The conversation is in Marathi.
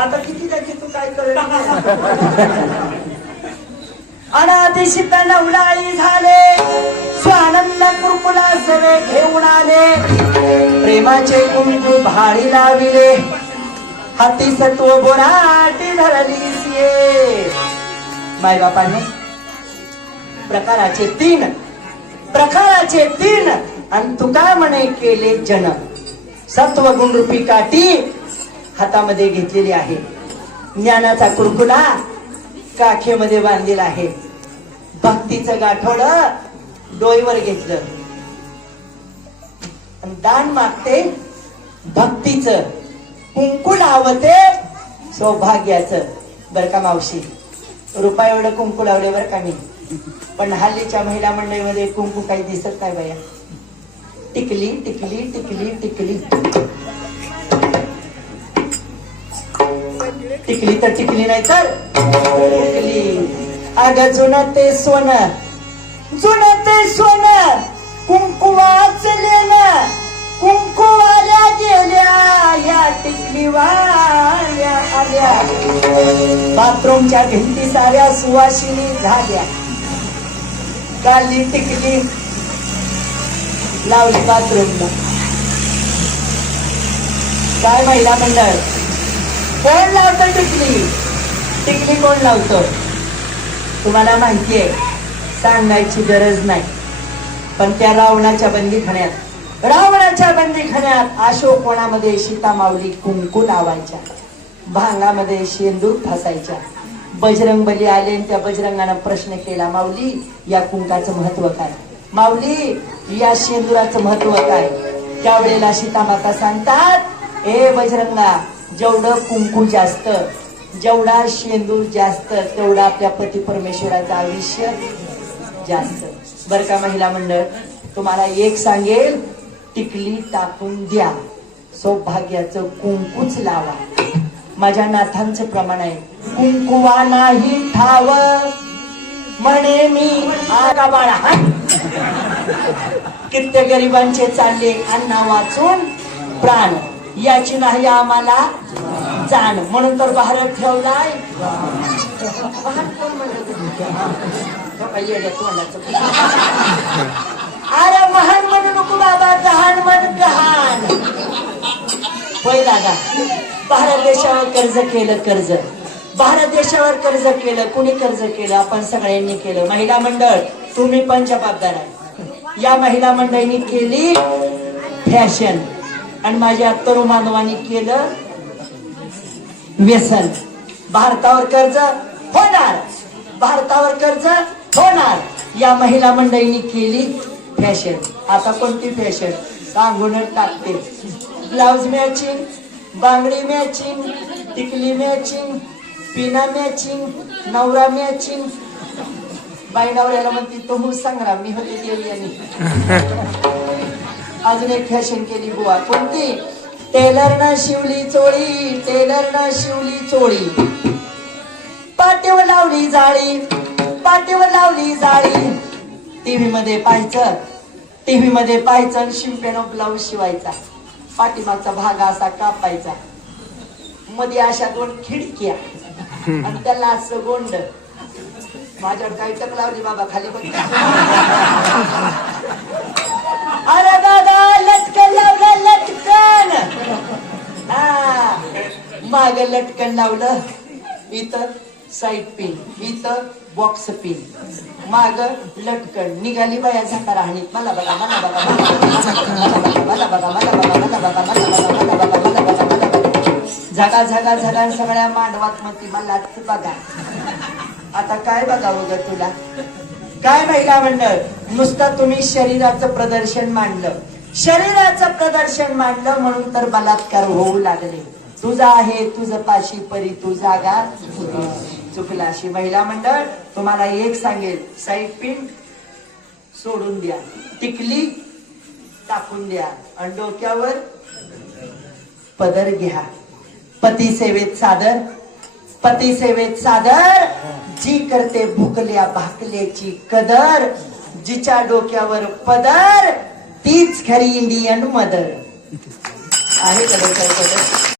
आता किती त्याची तू काय करेल? अनादिशित नवलाई झाले. स्वानंद कुरकुला सवे घेऊन आले. प्रेमाचे कुंकू भाळी लाविले. हाती सत्व बोराटी धरली सिये मायबापाने प्रकाराचे तीन प्रकाराचे तीन आणि तुका म्हणे केले जनक. सत्व गुणरूपी काठी हातामध्ये घेतलेली आहे. ज्ञानाचा कुरकुला काखेमध्ये बांधलेला आहे. भक्तीचं गाठोड डोईवर घेतलं. दान मागते भक्तीचं. कुंकू लावते सौभाग्याचं. बर का मावशी? रुपया एवढं कुंकू लावले बर का मी? पण हल्लीच्या महिला मंडळीमध्ये कुंकू काही दिसत नाही बाया. टिकली टिकली टिकली टिकली टिकली तर टिकली नाही तर टिकली अग जुनं ते सोनं जुनं ते सोनं कुंकू वाचले ना कुंकू गेल्या या टिकली वाल्या आल्या बाथरूमच्या भिंती साऱ्या सुवासिनी झाल्या. गाली टिकली. लावली बाथरूमला काय महिला मंडळ? कोण लावतं टिकली? टिकली कोण लावतं? तुम्हाला माहिती आहे सांगायची गरज नाही. पण त्या रावणाच्या बंदीखान्यात रावणाच्या बंदीखान्यात कोणामध्ये सीता माऊली कुंकू लावायच्या भांगामध्ये शेंदूर फसायच्या. बजरंग बली आले आणि त्या बजरंगानं प्रश्न केला माऊली या कुंकाचं महत्त्व काय? माऊली या शेंदुराचं महत्त्व काय? त्यावेळेला सीता माता सांगतात ए बजरंगा जेवढं कुंकू जास्त जेवढा शेंदूर जास्त तेवढा आपल्या पती परमेश्वराचं आयुष्य जास्त. बर का महिला मंडळ तुम्हाला एक सांगेल टिकली टाकून द्या सौभाग्याचं कुंकूच लावा. माझ्या नाथांचं प्रमाण आहे कुंकुवा नाही ठाव म्हणे मी आगा बाळा कित्येक गरिबांचे चालले अण्णा वाचून प्राण. याची नाही आम्हाला जाण. म्हणून तर भारत ठेवलाय. अरे महान म्हणू नको बाबा गहाण म्हण गहाण. होय दादा भारत देशावर कर्ज केलं कर्ज. भारत देशावर कर्ज केलं कुणी कर्ज केलं? आपण सगळ्यांनी केलं. महिला मंडळ तुम्ही पण जबाबदार आहे. या महिला मंडळींनी केली फॅशन आणि माझ्या तरुण मानवाने केलं व्यसन. भारतावर कर्ज होणार. भारतावर कर्ज होणार. या महिला मंडळींनी केली फॅशन आता कोणती फॅशन सांगूनच टाकते. ब्लाउज मॅचिंग बांगडी मॅचिंग टिकली मॅचिंग पिना मॅचिंग नवरा मॅचिंग बाई नवऱ्याला म्हणते तो संग्राम मी होते यांनी. अजून एक फॅशन केली बुवा. कोणती? टेलरनं शिवली चोळी टेलरनं शिवली चोळी. पाठीवर लावली जाळी पाठीवर लावली जाळी. टीव्ही मध्ये पाहायचं टीव्ही मध्ये पाहायचं आणि शिंप्यानं ब्लाऊज शिवायचा. पाठीमागचा भाग असा कापायचा. मध्ये अशा दोन खिडक्या. आणि त्याला असं गोंड. माझ्यावर काही टक लावली बाबा खाली बघ अरे दादा लटकन लावलं लटकन हा माग लटकन लावलं इथं साईड पिन इथं बॉक्स पिन माग लटकन निघाली बाया झाका राहणी मला बघा मला बघा मला बघा मला बघा मला बघा मला बघा मला बघा मला बघा मला बघा मला बघा झगा झगा झगा सगळ्या मांडवात मग ती मला बघा आता काय बघावं ग तुला? काय महिला मंडळ? नुसतं तुम्ही शरीराचं प्रदर्शन मांडलं. शरीराचं प्रदर्शन मांडलं म्हणून तर बलात्कार होऊ लागले. तुझा आहे तुझं पाशी परी तू जागा चुकला. अशी महिला मंडळ तुम्हाला एक सांगेल साईड पिन सोडून द्या. टिकली टाकून द्या. आणि डोक्यावर पदर घ्या. पती सेवेत सादर पती सेवेत सादर जी करते भुकल्या भाकल्याची कदर जिच्या डोक्यावर पदर तीच खरी इंडियन मदर आहे